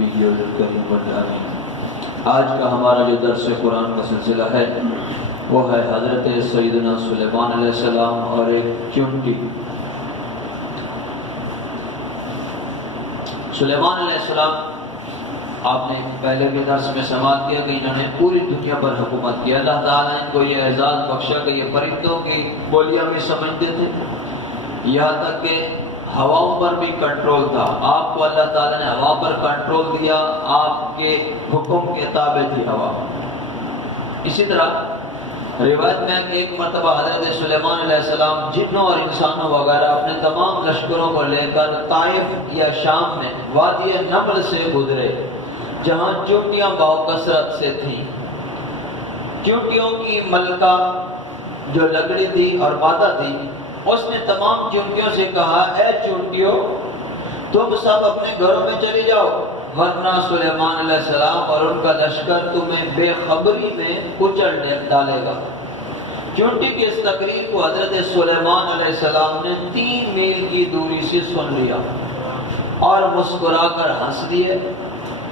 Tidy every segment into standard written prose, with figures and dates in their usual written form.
به الكريم الأمين۔ آج کا ہمارا جو درس قرآن کا سلسلہ ہے وہ ہے حضرت سیدنا سلیمان علیہ السلام اور ایک چونٹی۔ سلیمان علیہ السلام آپ نے پہلے کے درس میں سماعت کیا کہ انہوں نے پوری دنیا پر حکومت کی۔ اللہ تعالیٰ نے ان کو یہ اعزاز بخشا کہ یہ پرندوں کی بولیاں بھی سمجھتے تھے، یہاں تک کہ ہواؤں پر بھی کنٹرول تھا۔ آپ کو اللہ تعالیٰ نے ہوا پر کنٹرول دیا، آپ کے حکم کے تابع تھی ہوا۔ اسی طرح روایت میں ایک مرتبہ حضرت سلیمان علیہ السلام جنوں اور انسانوں وغیرہ اپنے تمام لشکروں کو لے کر طائف یا شام میں وادی نمل سے گزرے، جہاں چونٹیاں بکثرت سے تھیں۔ چونٹیوں کی ملکہ جو لکڑی تھی اور مادہ تھی، اس نے تمام چونٹیوں سے کہا، اے چونٹیوں تم سب اپنے گھروں میں چلی جاؤ، ورنہ سلیمان علیہ السلام اور ان کا لشکر تمہیں بے خبری میں کچل ڈالے گا۔ چونٹی کی اس تقریر کو حضرت سلیمان علیہ السلام نے 3 میل کی دوری سے سن لیا اور مسکرا کر ہنس دیے۔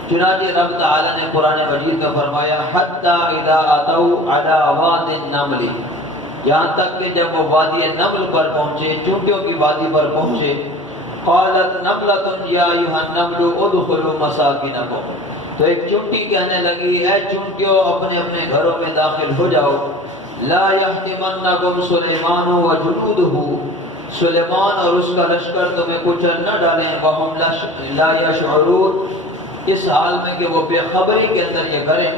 چنانچہ رب تعالی نے قرآن مجید میں فرمایا، حتی اذا اتوا علی واد النمل، یہاں تک کہ جب وہ وادی نمل پر پہنچے، چونٹیوں کی وادی پر پہنچے، قالت نملۃ یا ایھا النمل ادخلوا مساکنکم، تو ایک چونٹی کہنے لگی، اے چونٹیوں اپنے اپنے گھروں میں داخل ہو جاؤ، لا یحطمنکم سلیمان وجنودہ، سلیمان اور اس کا لشکر تمہیں کچل نہ ڈالیں، وہم لا یشعرون، اس حال میں کہ وہ بے خبری کے اندر یہ کریں۔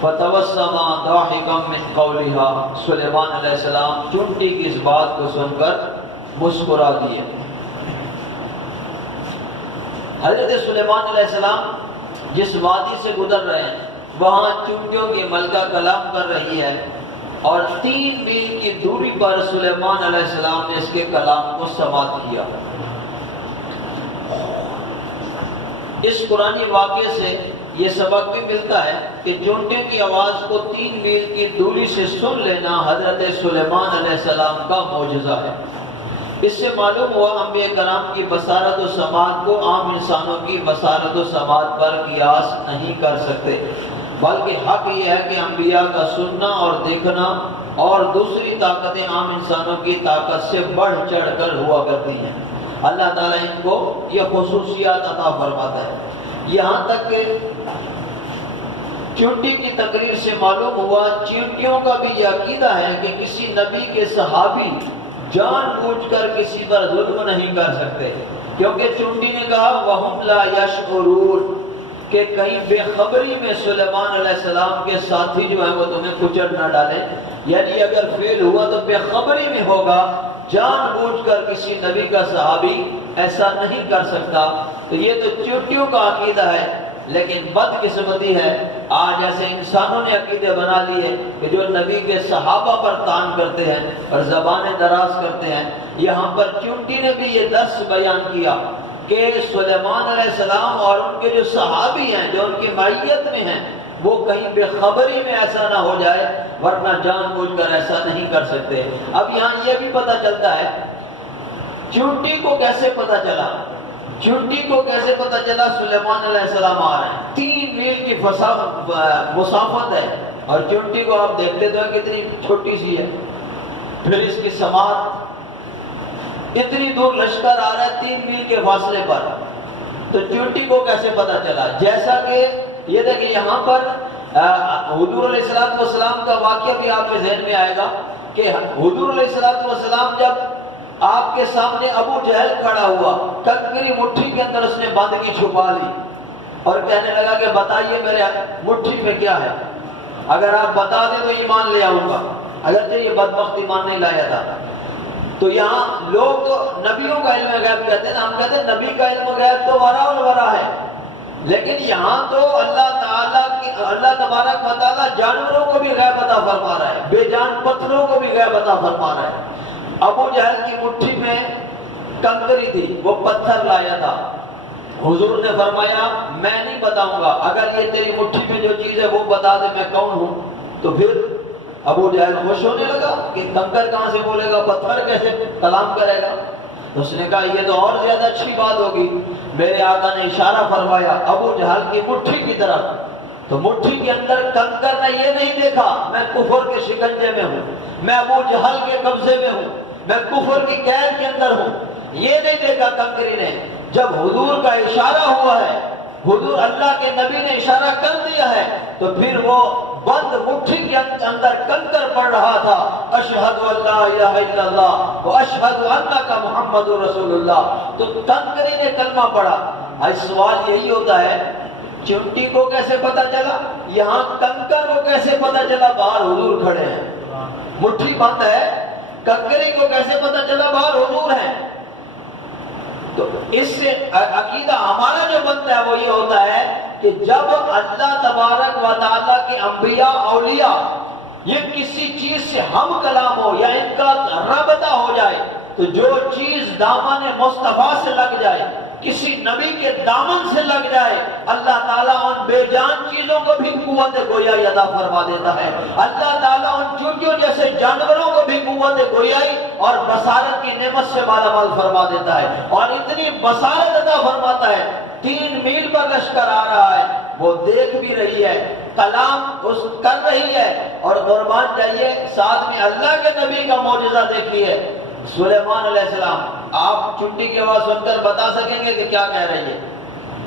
فتبسم ضاحکا من قولها، سلیمان علیہ السلام چونٹی کی اس بات کو سن کر مسکرا دیے۔ حضرت سلیمان علیہ السلام جس وادی سے گزر رہے ہیں وہاں چونٹیوں کی ملکہ کلام کر رہی ہے، اور 3 میل کی دوری پر سلیمان علیہ السلام نے اس کے کلام کو سماعت کیا۔ اس قرآنی واقعے سے یہ سبق بھی ملتا ہے کہ چونٹیوں کی آواز کو 3 میل کی دوری سے سن لینا حضرت سلیمان علیہ السلام کا معجزہ ہے۔ اس سے معلوم ہوا انبیاء کرام کی بصارت و سماعت کو عام انسانوں کی بصارت و سماعت پر قیاس نہیں کر سکتے، بلکہ حق یہ ہے کہ انبیاء کا سننا اور دیکھنا اور دوسری طاقتیں عام انسانوں کی طاقت سے بڑھ چڑھ کر ہوا کرتی ہیں۔ اللہ تعالیٰ ان کو یہ خصوصیات عطا فرماتا ہے۔ یہاں تک کہ چونٹی کی تقریر سے معلوم ہوا چونٹیوں کا بھی یہ عقیدہ ہے کہ کسی نبی کے صحابی جان بوجھ کر کسی پر ظلم نہیں کر سکتے، کیونکہ چونٹی نے کہا وَهُمْ لَا يَشْعُرُونَ، کہ کہیں بے خبری میں سلیمان علیہ السلام کے ساتھی جو ہیں وہ تمہیں کچل نہ ڈالیں، یعنی اگر فعل ہوا تو بے خبری میں ہوگا، جان بوجھ کر کسی نبی کا صحابی ایسا نہیں کر سکتا۔ تو یہ تو چونٹیوں کا عقیدہ ہے، لیکن بدقسمتی ہے آج ایسے انسانوں نے عقیدے بنا لیے کہ جو نبی کے صحابہ پر طعن کرتے ہیں اور زبانیں دراز کرتے ہیں۔ یہاں پر چونٹی نے بھی یہ درس بیان کیا کہ سلیمان علیہ السلام اور ان کے جو صحابی ہیں جو ان کی معیت میں ہیں وہ کہیں بے خبری میں ایسا نہ ہو جائے، ورنہ جان بوجھ کر ایسا نہیں کر سکتے۔ اب یہاں یہ بھی پتہ چلتا ہے چونٹی کو کیسے پتہ چلا، چونٹی کو کیسے پتہ چلا سلیمان علیہ السلام آ رہے ہیں۔ 3 میل کی مسافت ہے اور چونٹی کو آپ دیکھتے تو کتنی چھوٹی سی ہے، پھر اس کی سماعت اتنی دور لشکر آ رہا ہے 3 میل کے فاصلے پر، تو چونٹی کو کیسے پتہ چلا؟ جیسا کہ یہ دیکھیں یہاں پر حضور علیہ السلام کا واقعہ بھی آپ کے ذہن میں آئے گا کہ حضور علیہ السلام جب آپ کے سامنے ابو جہل کھڑا ہوا، کنکری مٹھی کے اندر اس نے بند کی چھپا لی اور کہنے لگا کہ بتائیے میرے مٹھی میں کیا ہے، اگر آپ بتا دیں تو ایمان لے آؤں گا، اگرچہ یہ بدبخت ایمان نہیں لایا تھا۔ تو یہاں لوگ تو نبیوں کا علم غیب کہتے ہیں، ہم کہتے ہیں نبی کا علم غیب تو ورا الورا ہے، لیکن یہاں تو اللہ تبارک و تعالیٰ جانوروں کو بھی غیب عطا فرما رہا ہے، بے جان پتھروں کو بھی غیب عطا فرما رہا ہے۔ ابو جہل کی مٹھی میں کنکری تھی، وہ پتھر لایا تھا، حضور نے فرمایا میں نہیں بتاؤں گا، اگر یہ تیری مٹھی میں جو چیز ہے وہ بتا دے میں کون ہوں۔ تو پھر ابو جہل خوش ہونے لگا کہ کنکر کہاں سے بولے گا، پتھر کیسے کلام کرے گا۔ تو اس نے کہا یہ تو اور زیادہ اچھی بات ہوگی. میرے آقا نے اشارہ فرمایا ابو جہل کی مٹھی کی طرف. تو مٹھی کے اندر کنکر نے یہ نہیں دیکھا میں کفر کے شکنجے میں ہوں, میں ابو جہل کے قبضے میں ہوں, میں کفر کی قید کے اندر ہوں, یہ نہیں دیکھا کنکری نے. جب حضور کا اشارہ ہوا ہے, حضور اللہ کے نبی نے اشارہ کر دیا ہے, تو پھر وہ بند مٹھی کے اندر کنکر پڑ رہا تھا, اشہد ان لا الہ الا اللہ و اشہد انک محمد رسول اللہ. تو کنکری نے کلمہ پڑھا. آج سوال یہی ہوتا ہے چونٹی کو کیسے پتا چلا, یہاں کنکر کو کیسے پتا چلا باہر حضور کھڑے ہیں, مٹھی بند ہے, کنکری کو کیسے پتا چلا باہر حضور ہیں. تو اس سے عقیدہ ہمارا جو بنتا ہے وہ یہ ہوتا ہے کہ جب اللہ تبارک و تعالیٰ کے انبیاء اولیاء یہ کسی چیز سے ہم کلام ہو یا ان کا رابطہ ہو جائے, تو جو چیز دامن مصطفیٰ سے لگ جائے, کسی نبی کے دامن سے لگ جائے, اللہ تعالیٰ ان بے جان چیزوں کو بھی قوت گویائی عطا فرما دیتا ہے. اللہ تعالیٰ ان چونٹیوں جیسے جانوروں کو بھی قوت گویائی اور بصارت کی نعمت سے مالا مال فرما دیتا ہے. اور اتنی بصارت عطا فرماتا ہے, 3 میل پر لشکر آ رہا ہے, وہ دیکھ بھی رہی ہے, کلام اس کر رہی ہے, اور قربان جائیے ساتھ میں اللہ کے نبی کا معجزہ دیکھیے. سلیمان علیہ السلام, آپ چنٹی کی آواز سن کر بتا سکیں گے کہ کیا کہہ رہی ہے؟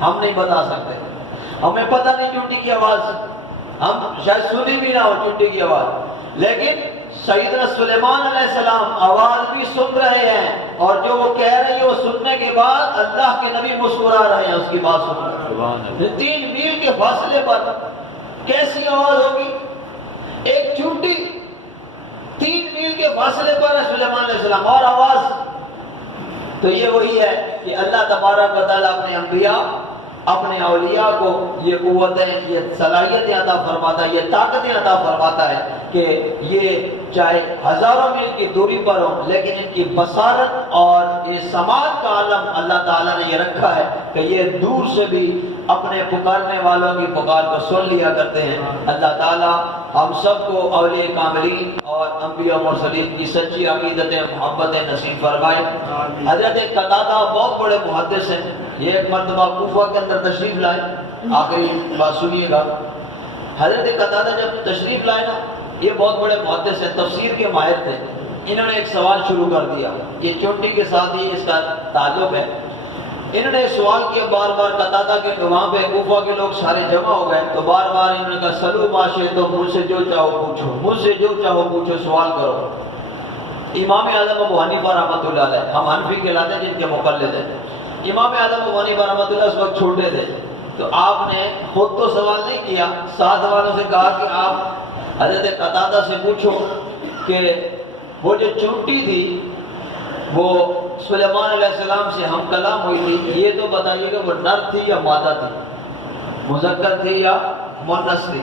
ہم نہیں بتا سکتے, ہمیں پتہ نہیں چنٹی کی آواز, ہم شاید سنی بھی نہ ہو چنٹی کی آواز, لیکن سیدنا سلیمان علیہ السلام آواز بھی سن رہے ہیں, اور جو وہ کہہ رہی ہے وہ سننے کے بعد اللہ کے نبی مسکرا رہے ہیں اس کی بات سن کر. 3 میل کے فاصلے پر کیسی آواز ہوگی؟ ایک چونٹی 3 میل کے فاصلے پر ہے سلیمان علیہ السلام, اور آواز. تو یہ وہی ہے کہ اللہ تبارک و تعالیٰ اپنے انبیاء اپنے اولیاء کو یہ قوتیں, یہ صلاحیتیں عطا فرماتا ہے, یہ طاقتیں عطا فرماتا ہے کہ یہ چاہے ہزاروں میل کی دوری پر ہوں, لیکن ان کی بصارت اور یہ سماعت کا عالم اللہ تعالیٰ نے یہ رکھا ہے کہ یہ دور سے بھی اپنے پکارنے والوں کی پکار کو سن لیا کرتے ہیں. اللہ تعالیٰ ہم سب کو اولیاء کاملین اور انبیاء مرسلین کی سچی عقیدت محبت نصیب فرمائے. حضرت قتادہ بہت بڑے محدث ہیں, یہ ایک مرتبہ کوفہ کے اندر تشریف لائے. آخری بات سنیے گا, حضرت قتادہ جب تشریف لائے نا, یہ بہت بڑے محدث ہیں, تفسیر کے ماہر تھے. انہوں نے ایک سوال شروع کر دیا, یہ چونٹی کے ساتھ ہی اس کا تعلق ہے. انہوں نے سوال کیا بار بار قتادہ کے, وہاں پہ کوفہ کے لوگ سارے جمع ہو گئے, تو بار بار انہوں نے کہا سلو ماشے, تو مجھ سے جو چاہو پوچھو, مجھ سے جو چاہو پوچھو, سوال کرو. امام اعظم ابو حنیفہ رحمۃ اللہ علیہ, ہم حنفی کہلاتے ہیں جن کے مقلد ہیں, امام اعظم ابو حنیفہ رحمۃ اللہ اس وقت چھوٹے تھے, تو آپ نے خود تو سوال نہیں کیا, ساتھ والوں سے کہا کہ آپ حضرت قتادہ سے پوچھو کہ وہ جو چونٹی تھی وہ سلیمان علیہ السلام سے ہم کلام ہوئی تھی, یہ تو بتائیے کہ وہ نر تھی یا مادہ تھی, مذکر تھی یا مؤنث تھی.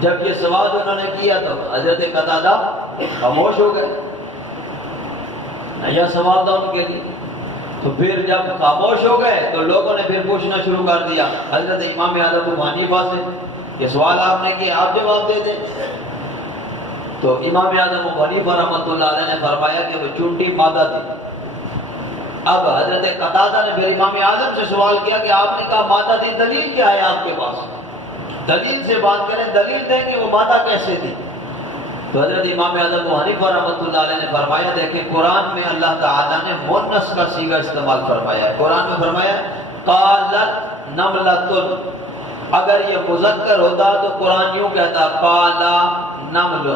جب یہ سوال انہوں نے کیا تو حضرت قتادہ خاموش ہو گئے, نیا سوال تھا ان کے لیے. تو پھر جب خاموش ہو گئے تو لوگوں نے پھر پوچھنا شروع کر دیا حضرت امام اعظم ابو حنیفہ سے کہ سوال آپ نے کیا, آپ جواب دے دیں. تو امام اعظم ابو حنیفہ رحمۃ اللہ علیہ نے فرمایا کہ وہ چونٹی مادہ تھی. اب حضرت قتادہ نے پھر امام اعظم سے سوال کیا کہ آپ نے کہا مادہ تھی, دلیل کیا ہے آپ کے پاس, دلیل سے بات کریں, دلیل دیں کہ وہ مادہ کیسے تھی. تو حضرت امام اعظم ابو حنیفہ رحمۃ اللہ علیہ نے فرمایا دیکھیں قرآن میں اللہ تعالیٰ نے مؤنث کا صیغہ استعمال فرمایا ہے. قرآن میں فرمایا قالت نملۃ, اگر یہ مذکر ہوتا تو قرآن یوں کہتا قال نمل,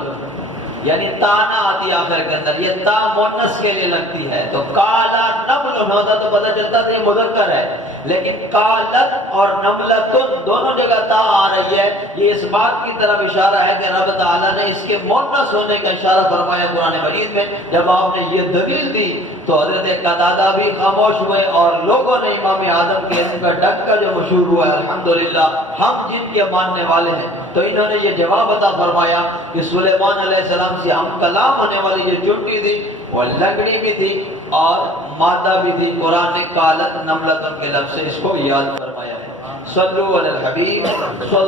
یعنی تا نہ آتی آخر کے اندر, یہ تا مؤنث کے لیے لگتی ہے. تو قال نمل ہوتا تو پتہ چلتا تھا یہ مذکر ہے, لیکن قالت اور نملۃ دونوں جگہ تا آ رہی ہے. یہ اس بات کی طرف اشارہ ہے کہ رب تعالیٰ نے اس کے مؤنث ہونے کا اشارہ فرمایا قرآن مجید میں. جب آپ نے یہ دلیل دی تو حضرت قتادہ بھی خاموش ہوئے, اور لوگوں نے امام اعظم کے علم کا ڈنکا جو مشہور ہوا ہے الحمدللہ ہم جن کے ماننے والے ہیں, تو انہوں نے یہ جواب عطا فرمایا کہ سلیمان علیہ السلام سے ہم کلام ہونے والی جو چونٹی تھی وہ لنگڑی بھی تھی اور مادہ بھی تھی. قرآن نے قالت نملۃ کے لفظ سے اس کو یاد فرمایا ہے. صلو علی الحبیب.